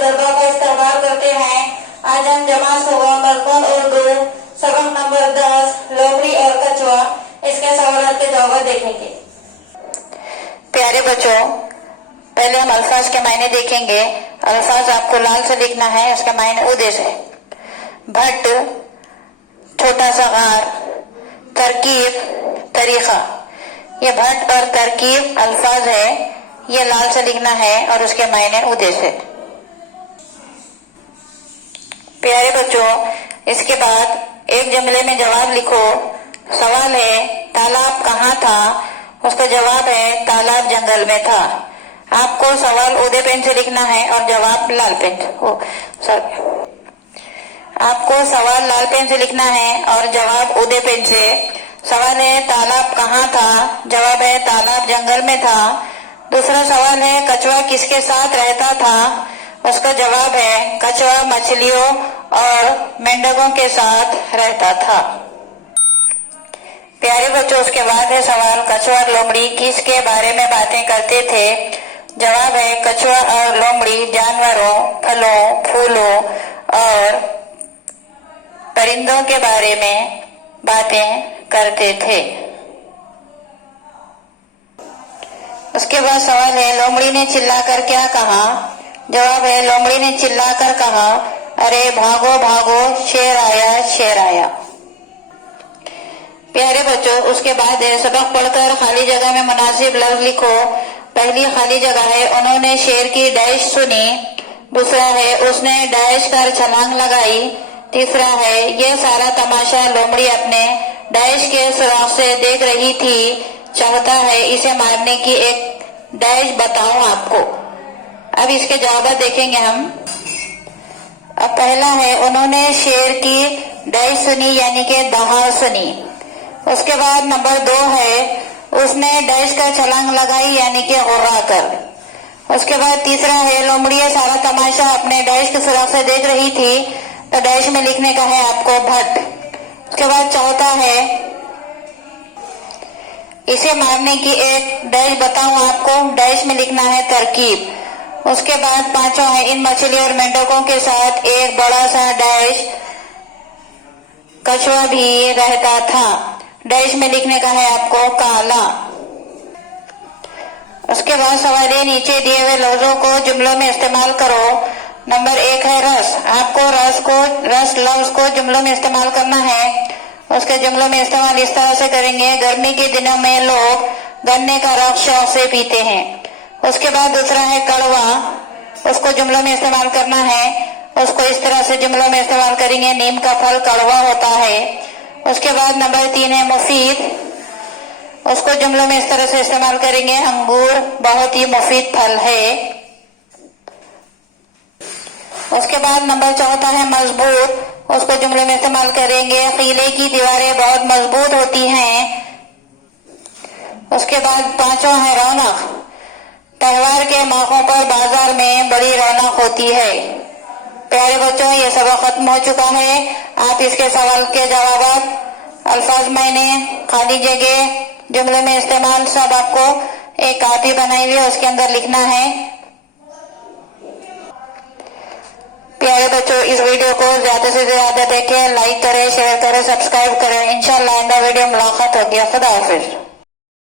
दरगाह का इस्तेमाल करते हैं। आज हम जमात हुआ मजमून उर्दू सबक नंबर 10 लोमड़ी और कछुआ इसके सवाल के जवाब देखेंगे। प्यारे बच्चों, पहले हम अल्फाज के मायने देखेंगे। अल्फाज आपको लाल से लिखना है, उसके मायने उदय से। भट्ट, छोटा सा गार, तरकीब, तरीका। ये भट्ट और तरकीब अल्फाज है, ये लाल से लिखना है और उसके मायने उदय से। प्यारे बच्चों, इसके बाद एक जुमले में जवाब लिखो। सवाल है तालाब कहाँ था, उसका जवाब है तालाब जंगल में था। आपको सवाल उदय पेन से लिखना है और जवाब लाल पेन से। आपको सवाल लाल पेन से लिखना है और जवाब उदय पेन से। सवाल है तालाब कहाँ था, जवाब है तालाब जंगल में था। दूसरा सवाल है कछुआ किसके साथ रहता था, उसका जवाब है कछुआ मछलियों और मेंढकों के साथ रहता था। प्यारे बच्चों, उसके बाद है सवाल कछुआ और लोमड़ी किसके बारे में बातें करते थे। जवाब है कछुआ और लोमड़ी जानवरों, फलों, फूलों और परिंदों के बारे में बातें करते थे। उसके बाद सवाल है लोमड़ी ने चिल्लाकर क्या कहा। जवाब है लोमड़ी ने चिल्लाकर कहा, अरे भागो भागो, शेर आया शेर आया। प्यारे बच्चों, उसके बाद है सबक पढ़कर खाली जगह में मुनासिब लफ्ज लिखो। पहली खाली जगह है उन्होंने शेर की डैश सुनी। दूसरा है उसने डैश कर छलांग लगाई। तीसरा है ये सारा तमाशा लोमड़ी अपने डैश के सुराख से देख रही थी। चाहता है इसे मारने की एक डैश बताऊं आपको। अब इसके जवाब देखेंगे हम। अब पहला है उन्होंने शेर की डैश सुनी यानी कि दहाड़ सुनी। उसके बाद नंबर 2 है उसने डैश का छलांग लगाई यानी कि गुर्रा कर। उसके बाद तीसरा है लोमड़ी सारा तमाशा अपने डैश के सुराख से देख रही थी, तो डैश में लिखने का है आपको भट्ट। उसके बाद चौथा है इसे मारने की एक डैश बताऊं आपको, डैश में लिखना है तरकीब। उसके बाद पांचवा है इन मछली और मेंढकों के साथ एक बड़ा सा डैश कछुआ भी रहता था। डैश में लिखने का है आपको काला। उसके बाद सवाल है नीचे दिए हुए लफ्जों को जुमलों में इस्तेमाल करो। नंबर 1 है रस। आपको रस लफ्ज को जुमलों में इस्तेमाल करना है। उसके जुमलों में इस्तेमाल इस तरह से करेंगे, गर्मी के दिनों में लोग गन्ने का रस शौक से पीते हैं। उसके बाद दूसरा है कड़वा। उसको जुमलों में इस्तेमाल करना है। उसको इस तरह से जुमलों में इस्तेमाल करेंगे, नीम का फल कड़वा होता है। उसके बाद नंबर 3 है मुफीद। उसको जुमलों में इस तरह से इस्तेमाल करेंगे, अंगूर बहुत ही मुफीद फल है। उसके बाद नंबर 4 है मजबूत। उसको जुमले में इस्तेमाल करेंगे, किले की दीवारें बहुत मजबूत होती हैं। उसके बाद 5वां है रौनक। त्योहार के मौकों पर बाजार में बड़ी रौनक होती है। प्यारे बच्चों, ये सबक खत्म हो चुका है। आप इसके सवाल के जवाब, अल्फाज मायने, खाली जगह, जुमले में इस्तेमाल सब आपको एक कॉपी बनाई हुई है, उसके अंदर लिखना है। प्यारे बच्चों, इस वीडियो को ज्यादा से ज्यादा देखें, लाइक करें, शेयर करें, सब्सक्राइब करें। इंशाल्लाह आइंदा वीडियो मुलाकात होगी। खुदा हाफिज।